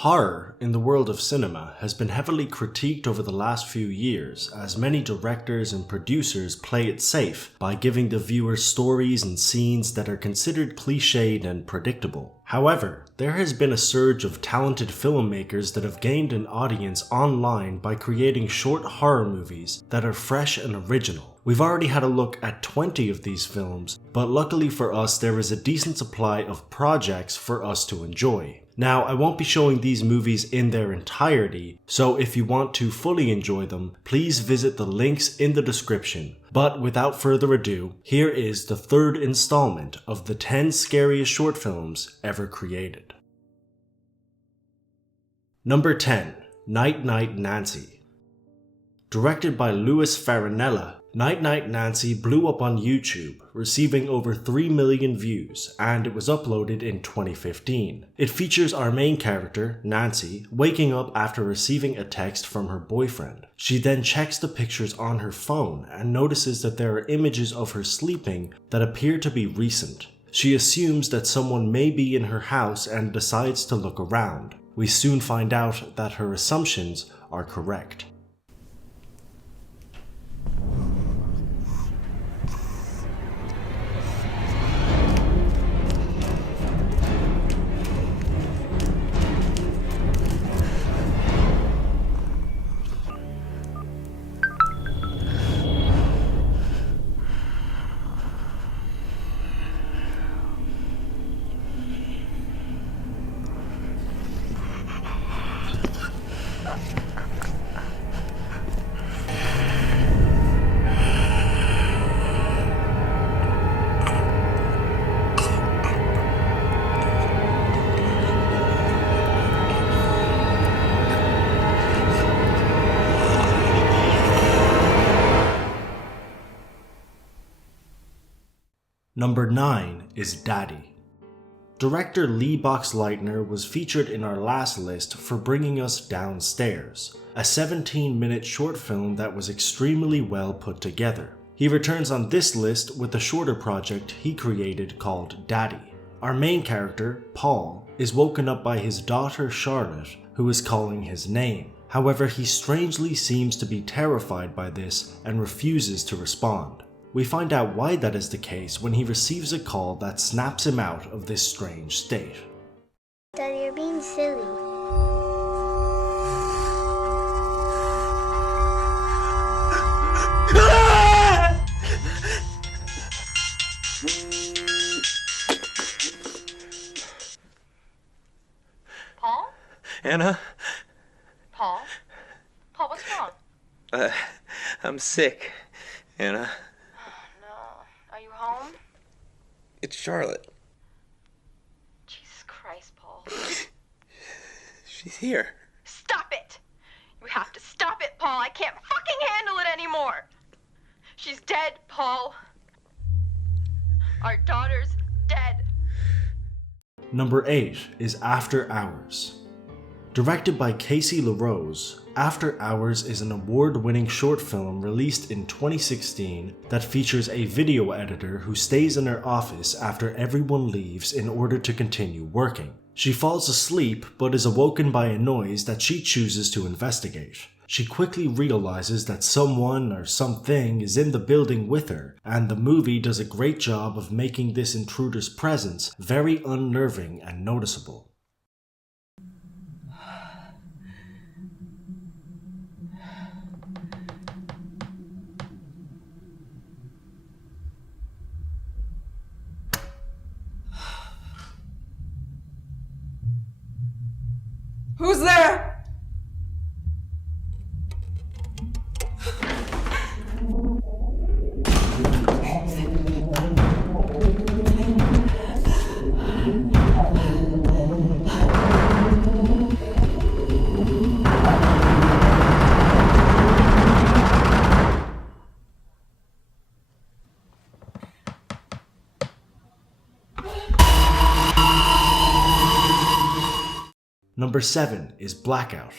Horror in the world of cinema has been heavily critiqued over the last few years, as many directors and producers play it safe by giving the viewer stories and scenes that are considered cliched and predictable. However, there has been a surge of talented filmmakers that have gained an audience online by creating short horror movies that are fresh and original. We've already had a look at 20 of these films, but luckily for us there is a decent supply of projects for us to enjoy. Now, I won't be showing these movies in their entirety, so if you want to fully enjoy them, please visit the links in the description. But without further ado, here is the third installment of the 10 scariest short films ever created. Number 10. Nightnight Nancy. Directed by Louis Farinella, Nightnight Nancy blew up on YouTube, receiving over 3 million views, and it was uploaded in 2015. It features our main character, Nancy, waking up after receiving a text from her boyfriend. She then checks the pictures on her phone and notices that there are images of her sleeping that appear to be recent. She assumes that someone may be in her house and decides to look around. We soon find out that her assumptions are correct. Number 9 is Daddy. Director Lee Boxleitner was featured in our last list for Bringing Us Downstairs, a 17-minute short film that was extremely well put together. He returns on this list with a shorter project he created called Daddy. Our main character, Paul, is woken up by his daughter Charlotte, who is calling his name. However, he strangely seems to be terrified by this and refuses to respond. We find out why that is the case when he receives a call that snaps him out of this strange state. Daddy, you're being silly. Paul? Anna? Paul? Paul, what's wrong? I'm sick, Anna. Are you home? It's Charlotte. Jesus Christ, Paul. She's here. Stop it! You have to stop it, Paul. I can't fucking handle it anymore. She's dead, Paul. Our daughter's dead. Number 8 is After Hours. Directed by Casey LaRose, After Hours is an award-winning short film released in 2016 that features a video editor who stays in her office after everyone leaves in order to continue working. She falls asleep but is awoken by a noise that she chooses to investigate. She quickly realizes that someone or something is in the building with her, and the movie does a great job of making this intruder's presence very unnerving and noticeable. Who's there? Number 7 is Blackout.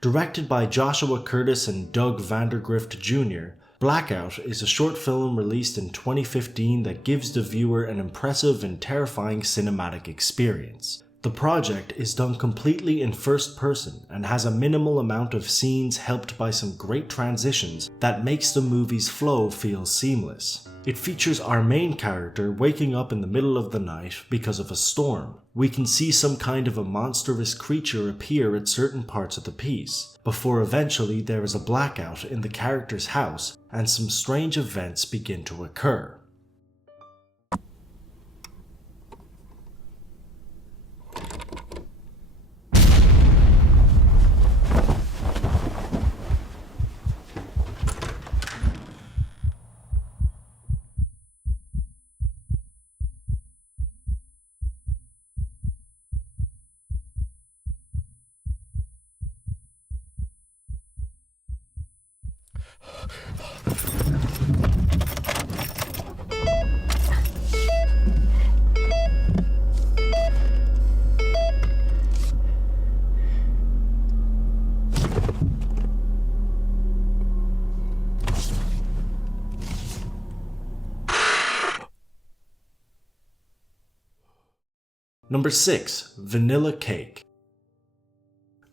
Directed by Joshua Curtis and Doug Vandergrift Jr., Blackout is a short film released in 2015 that gives the viewer an impressive and terrifying cinematic experience. The project is done completely in first person and has a minimal amount of scenes helped by some great transitions that makes the movie's flow feel seamless. It features our main character waking up in the middle of the night because of a storm. We can see some kind of a monstrous creature appear at certain parts of the piece, before eventually there is a blackout in the character's house and some strange events begin to occur. Number 6. Vanilla Cake.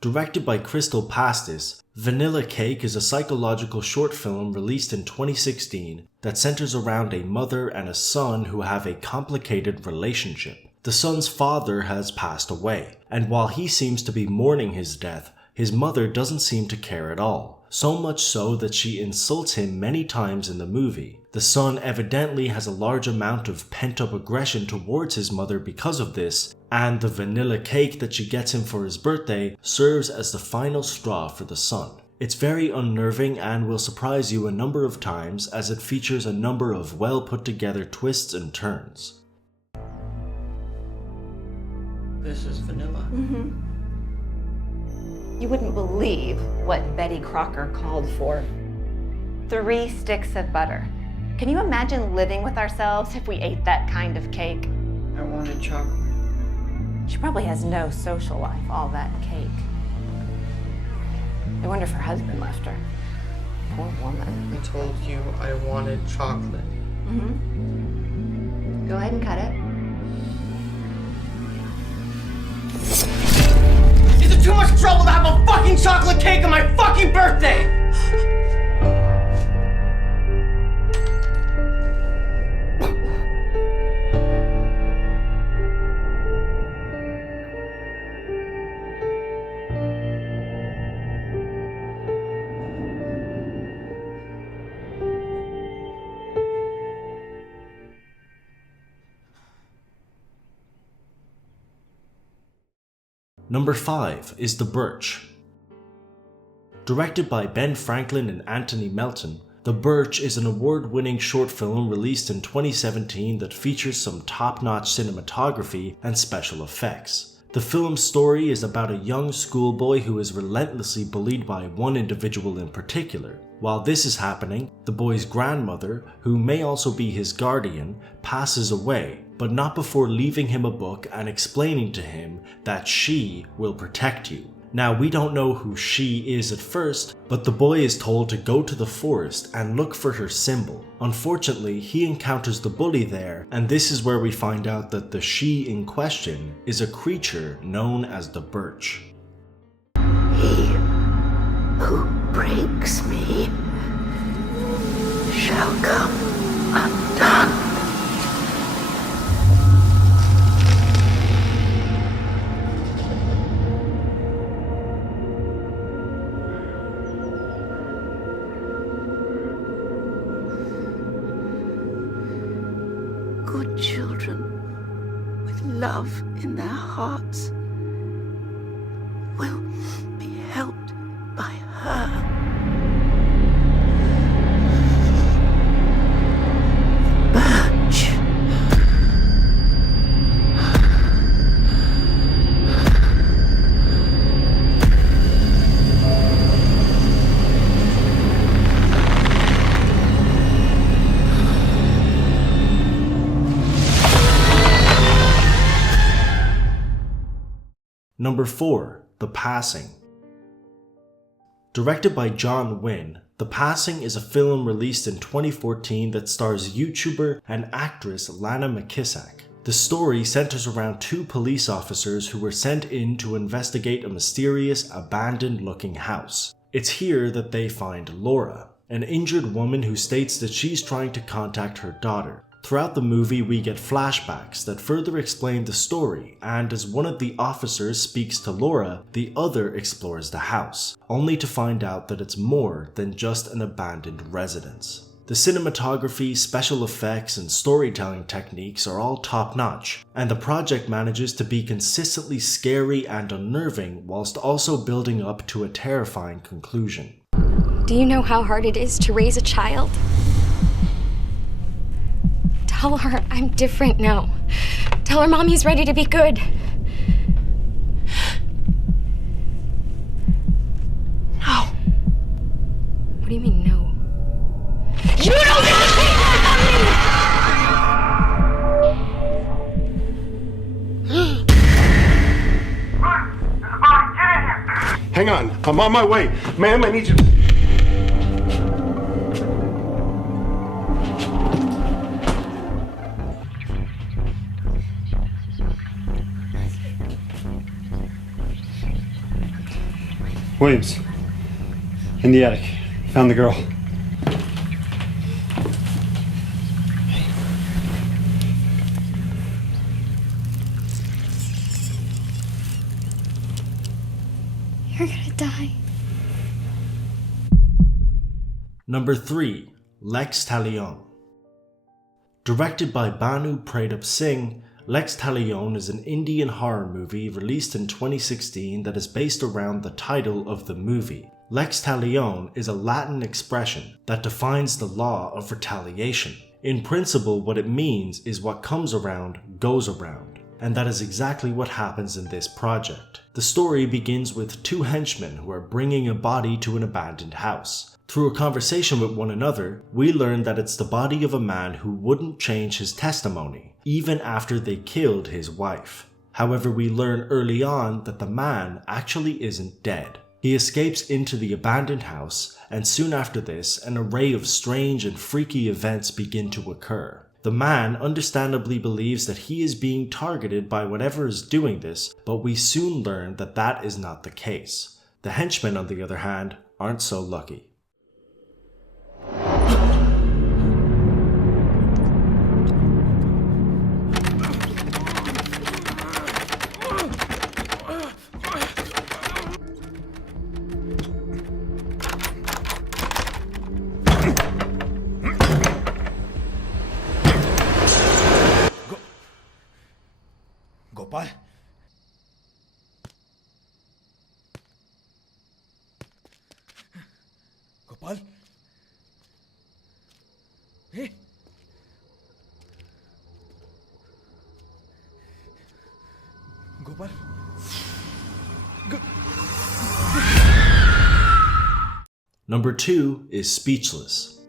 Directed by Crystal Pastis, Vanilla Cake is a psychological short film released in 2016 that centers around a mother and a son who have a complicated relationship. The son's father has passed away, and while he seems to be mourning his death, his mother doesn't seem to care at all, so much so that she insults him many times in the movie. The son evidently has a large amount of pent-up aggression towards his mother because of this, and the vanilla cake that she gets him for his birthday serves as the final straw for the son. It's very unnerving and will surprise you a number of times as it features a number of well put together twists and turns. This is vanilla. You wouldn't believe what Betty Crocker called for. 3 sticks of butter. Can you imagine living with ourselves if we ate that kind of cake? I wanted chocolate. She probably has no social life, all that cake. I wonder if her husband left her. Poor woman. I told you I wanted chocolate. Go ahead and cut it. Is it too much trouble to have a fucking chocolate cake on my fucking birthday? Number 5 is The Birch. Directed by Ben Franklin and Anthony Melton, The Birch is an award-winning short film released in 2017 that features some top-notch cinematography and special effects. The film's story is about a young schoolboy who is relentlessly bullied by one individual in particular. While this is happening, the boy's grandmother, who may also be his guardian, passes away, but not before leaving him a book and explaining to him that she will protect you. Now, we don't know who she is at first, but the boy is told to go to the forest and look for her symbol. Unfortunately, he encounters the bully there, and this is where we find out that the she in question is a creature known as the Birch. He who breaks me shall come undone. Good children with love in their hearts will be helped by her. Birch. Number 4, The Passing. Directed by John Wynne, The Passing is a film released in 2014 that stars YouTuber and actress Lana McKissack. The story centers around two police officers who were sent in to investigate a mysterious, abandoned-looking house. It's here that they find Laura, an injured woman who states that she's trying to contact her daughter. Throughout the movie, we get flashbacks that further explain the story, and as one of the officers speaks to Laura, the other explores the house, only to find out that it's more than just an abandoned residence. The cinematography, special effects, and storytelling techniques are all top-notch, and the project manages to be consistently scary and unnerving whilst also building up to a terrifying conclusion. Do you know how hard it is to raise a child? Tell her I'm different now. Tell her Mommy's ready to be good. No. What do you mean, no? You don't get to say that! Hang on, I'm on my way. Ma'am, I need you. Williams, in the attic. Found the girl. You're gonna die. Number 3. Lex Talionis. Directed by Banu Pratap Singh, Lex Talionis is an Indian horror movie released in 2016 that is based around the title of the movie. Lex Talionis is a Latin expression that defines the law of retaliation. In principle, what it means is what comes around goes around, and that is exactly what happens in this project. The story begins with two henchmen who are bringing a body to an abandoned house. Through a conversation with one another, we learn that it's the body of a man who wouldn't change his testimony, even after they killed his wife. However, we learn early on that the man actually isn't dead. He escapes into the abandoned house, and soon after this, an array of strange and freaky events begin to occur. The man understandably believes that he is being targeted by whatever is doing this, but we soon learn that that is not the case. The henchmen, on the other hand, aren't so lucky. Gopal? Gopal? Hey? Gopal? Number 2 is Speechless.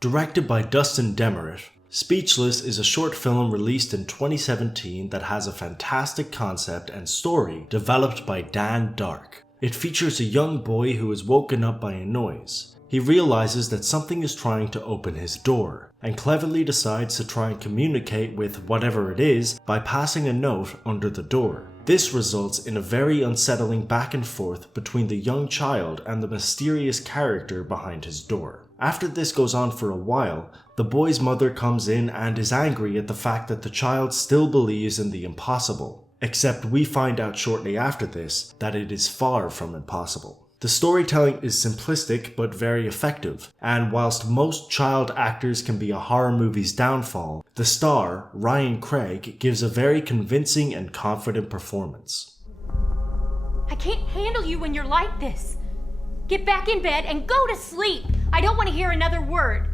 Directed by Dustin Demerit, Speechless is a short film released in 2017 that has a fantastic concept and story developed by Dan Dark. It features a young boy who is woken up by a noise. He realizes that something is trying to open his door, and cleverly decides to try and communicate with whatever it is by passing a note under the door. This results in a very unsettling back and forth between the young child and the mysterious character behind his door. After this goes on for a while, the boy's mother comes in and is angry at the fact that the child still believes in the impossible. Except we find out shortly after this that it is far from impossible. The storytelling is simplistic but very effective, and whilst most child actors can be a horror movie's downfall, the star, Ryan Craig, gives a very convincing and confident performance. I can't handle you when you're like this. Get back in bed and go to sleep. I don't want to hear another word.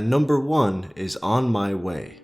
And number 1 is On My Way.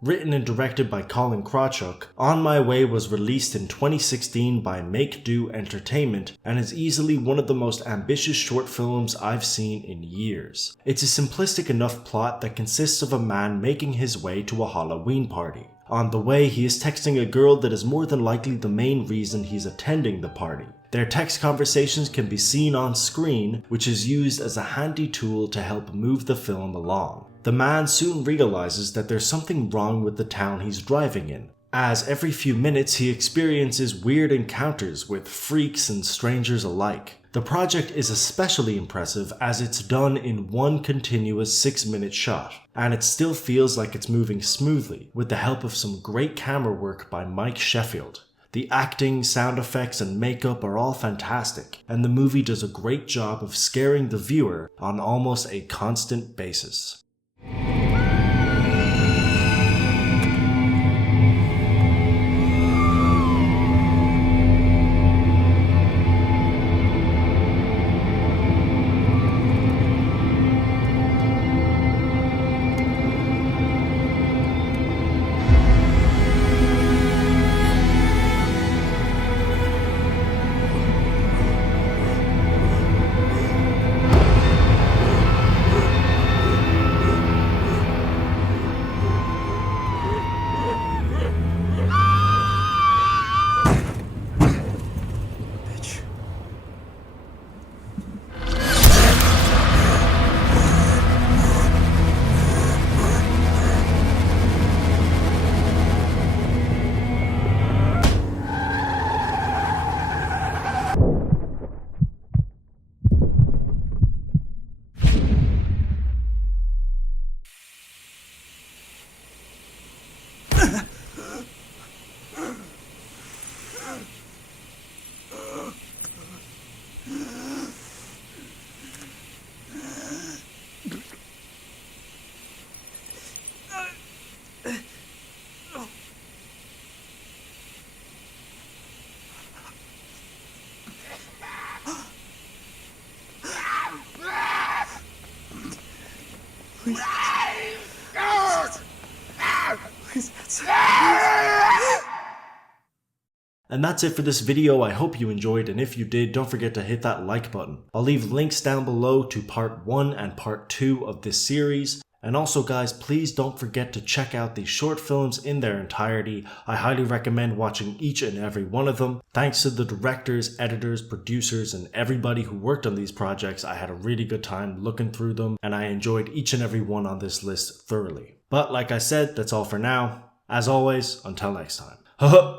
Written and directed by Colin Krawchuk, On My Way was released in 2016 by Make Do Entertainment and is easily one of the most ambitious short films I've seen in years. It's a simplistic enough plot that consists of a man making his way to a Halloween party. On the way, he is texting a girl that is more than likely the main reason he's attending the party. Their text conversations can be seen on screen, which is used as a handy tool to help move the film along. The man soon realizes that there's something wrong with the town he's driving in, as every few minutes he experiences weird encounters with freaks and strangers alike. The project is especially impressive as it's done in one continuous 6-minute shot, and it still feels like it's moving smoothly with the help of some great camera work by Mike Sheffield. The acting, sound effects, and makeup are all fantastic, and the movie does a great job of scaring the viewer on almost a constant basis. And that's it for this video. I hope you enjoyed, and if you did, don't forget to hit that like button. I'll leave links down below to part 1 and part 2 of this series. And also guys, please don't forget to check out these short films in their entirety. I highly recommend watching each and every one of them. Thanks to the directors, editors, producers, and everybody who worked on these projects, I had a really good time looking through them, and I enjoyed each and every one on this list thoroughly. But like I said, that's all for now. As always, until next time.